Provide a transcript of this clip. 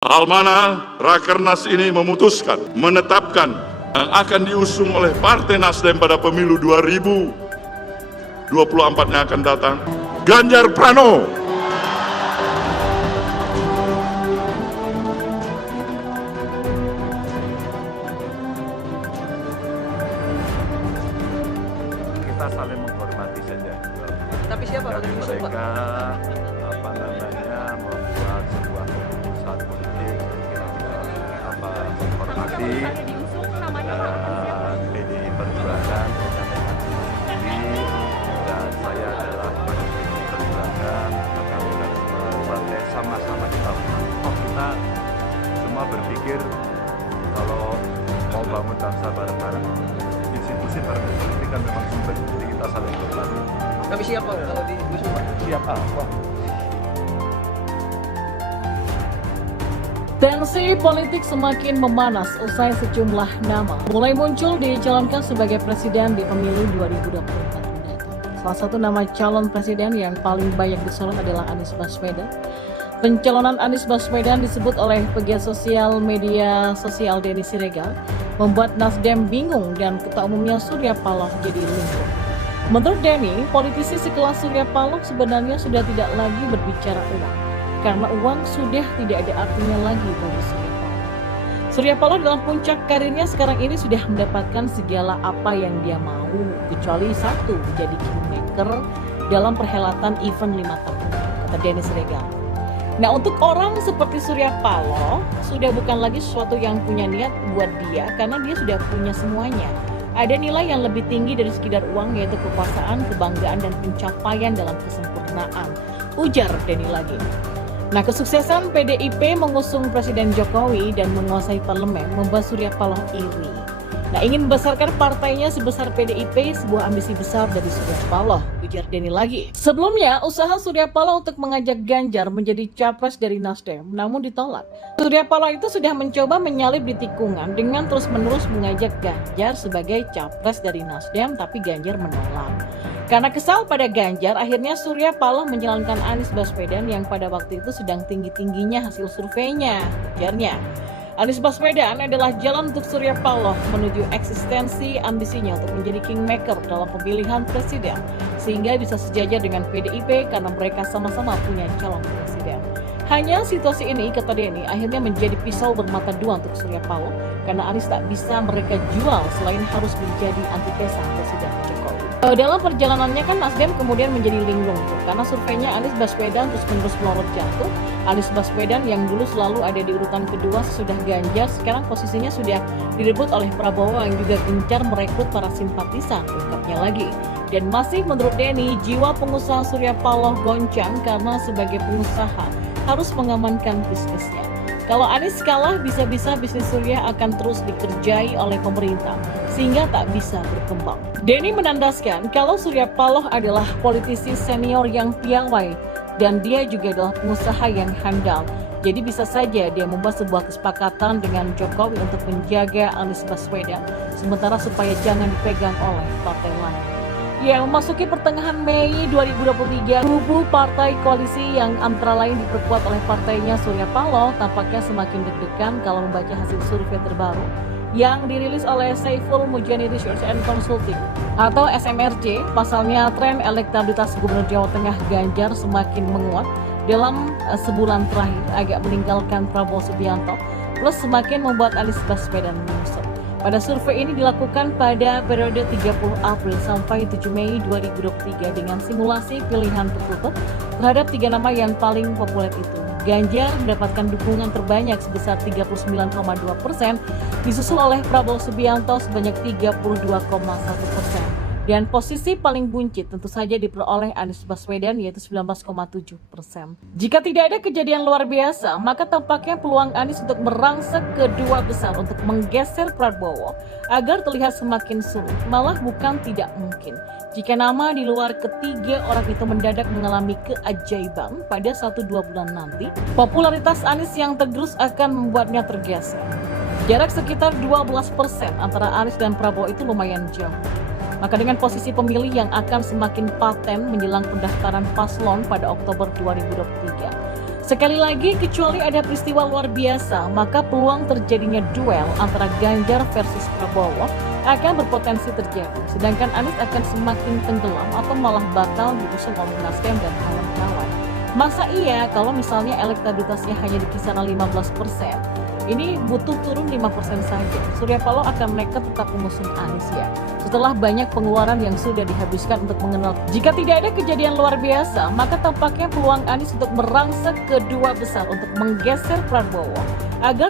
Hal mana Rakernas ini memutuskan, menetapkan yang akan diusung oleh Partai Nasdem pada pemilu 2024 yang akan datang, Ganjar Pranowo. Kita saling menghormati saja. Tapi siapa Jadi yang diusung, Pak? mereka membuat sebuah keputusan politik kita menghormati dan PDI Perjuangan sendiri dan saya adalah PDI Perjuangan akan partai sama-sama kita kita semua berpikir kalau mau bangun bangsa bareng-bareng institusi partai politik kan memang sumber, jadi kita saling hormati. Tapi siapa kalau diusung, Pak? Siap apa? Tensi politik semakin memanas usai sejumlah nama mulai muncul dicalonkan sebagai presiden di pemilu 2024 mendatang. Salah satu nama calon presiden yang paling banyak disorot adalah Anies Baswedan. Pencalonan Anies Baswedan disebut oleh pegiat sosial media sosial Denny Siregar membuat Nasdem bingung dan ketua umumnya Surya Paloh jadi linglung. Menurut Denny, politisi sekelas Surya Paloh sebenarnya sudah tidak lagi berbicara uang, karena uang sudah tidak ada artinya lagi bagi Surya Paloh. Surya Paloh dalam puncak karirnya sekarang ini sudah mendapatkan segala apa yang dia mau, kecuali satu, menjadi kingmaker dalam perhelatan event 5 tahun, kata Denny Siregar. Nah, untuk orang seperti Surya Paloh sudah bukan lagi sesuatu yang punya niat buat dia, karena dia sudah punya semuanya. Ada nilai yang lebih tinggi dari sekedar uang, yaitu kekuasaan, kebanggaan, dan pencapaian dalam kesempurnaan, ujar Denny lagi. Nah, kesuksesan PDIP mengusung Presiden Jokowi dan menguasai parlemen membuat Surya Paloh iri. Nah, ingin membesarkan partainya sebesar PDIP sebuah ambisi besar dari Surya Paloh, ujar Denny lagi. Sebelumnya, usaha Surya Paloh untuk mengajak Ganjar menjadi capres dari Nasdem namun ditolak. Surya Paloh itu sudah mencoba menyalip di tikungan dengan terus-menerus mengajak Ganjar sebagai capres dari Nasdem, tapi Ganjar menolak. Karena kesal pada Ganjar, akhirnya Surya Paloh menyalonkan Anies Baswedan yang pada waktu itu sedang tinggi-tingginya hasil surveinya, ujarnya. Anies Baswedan adalah jalan untuk Surya Paloh menuju eksistensi ambisinya untuk menjadi kingmaker dalam pemilihan presiden, sehingga bisa sejajar dengan PDIP karena mereka sama-sama punya calon presiden. Hanya situasi ini, kata Denny, akhirnya menjadi pisau bermata dua untuk Surya Paloh karena Anies tak bisa mereka jual selain harus menjadi antitesa Presiden Jokowi. Dalam perjalanannya kan Nasdem kemudian menjadi linglung karena surveinya Anies Baswedan terus-menerus melorot jatuh. Anies Baswedan yang dulu selalu ada di urutan kedua sesudah Ganjar, sekarang posisinya sudah direbut oleh Prabowo yang juga gencar merekrut para simpatisan, ungkapnya lagi. Dan masih menurut Denny, jiwa pengusaha Surya Paloh goncang karena sebagai pengusaha harus mengamankan bisnisnya. Kalau Anies kalah, bisa-bisa bisnis Surya akan terus dikerjai oleh pemerintah, sehingga tak bisa berkembang. Denny menandaskan kalau Surya Paloh adalah politisi senior yang piawai, dan dia juga adalah pengusaha yang handal. Jadi bisa saja dia membuat sebuah kesepakatan dengan Jokowi untuk menjaga Anies Baswedan, sementara supaya jangan dipegang oleh partai lain. Ya, memasuki pertengahan Mei 2023, kubu partai koalisi yang antara lain diperkuat oleh partainya Surya Paloh tampaknya semakin deg-degan kalau membaca hasil survei terbaru yang dirilis oleh Saiful Mujani Research and Consulting atau SMRC. Pasalnya, tren elektabilitas Gubernur Jawa Tengah Ganjar semakin menguat dalam sebulan terakhir, agak meninggalkan Prabowo Subianto, plus semakin membuat Anies Baswedan menyusut. Pada survei ini dilakukan pada periode 30 April sampai 7 Mei 2023 dengan simulasi pilihan tertutup terhadap 3 nama yang paling populer itu. Ganjar mendapatkan dukungan terbanyak sebesar 39,2%, disusul oleh Prabowo Subianto sebanyak 32,1%. Dan posisi paling buncit tentu saja diperoleh Anies Baswedan yaitu 19,7%. Jika tidak ada kejadian luar biasa, maka tampaknya peluang Anies untuk merangsek ke dua besar untuk menggeser Prabowo agar terlihat semakin sulit, malah bukan tidak mungkin. Jika nama di luar ketiga orang itu mendadak mengalami keajaiban pada 1-2 bulan nanti, popularitas Anies yang tergerus akan membuatnya tergeser. Jarak sekitar 12% antara Anies dan Prabowo itu lumayan jauh. Maka dengan posisi pemilih yang akan semakin paten menjelang pendaftaran paslon pada Oktober 2023, Sekali lagi, kecuali ada peristiwa luar biasa, maka peluang terjadinya duel antara Ganjar versus Prabowo akan berpotensi terjadi. Sedangkan Anies akan semakin tenggelam atau malah bakal diusung oleh Nasdem dan kawan-kawan. Masa iya kalau misalnya elektabilitasnya hanya di kisaran 15%? Ini butuh turun 5% saja. Surya Paloh akan nekat tetap mengusung Anies ya. Setelah banyak pengeluaran yang sudah dihabiskan untuk mengenal. Jika tidak ada kejadian luar biasa, maka tampaknya peluang Anies untuk merangsek kedua besar untuk menggeser Prabowo agar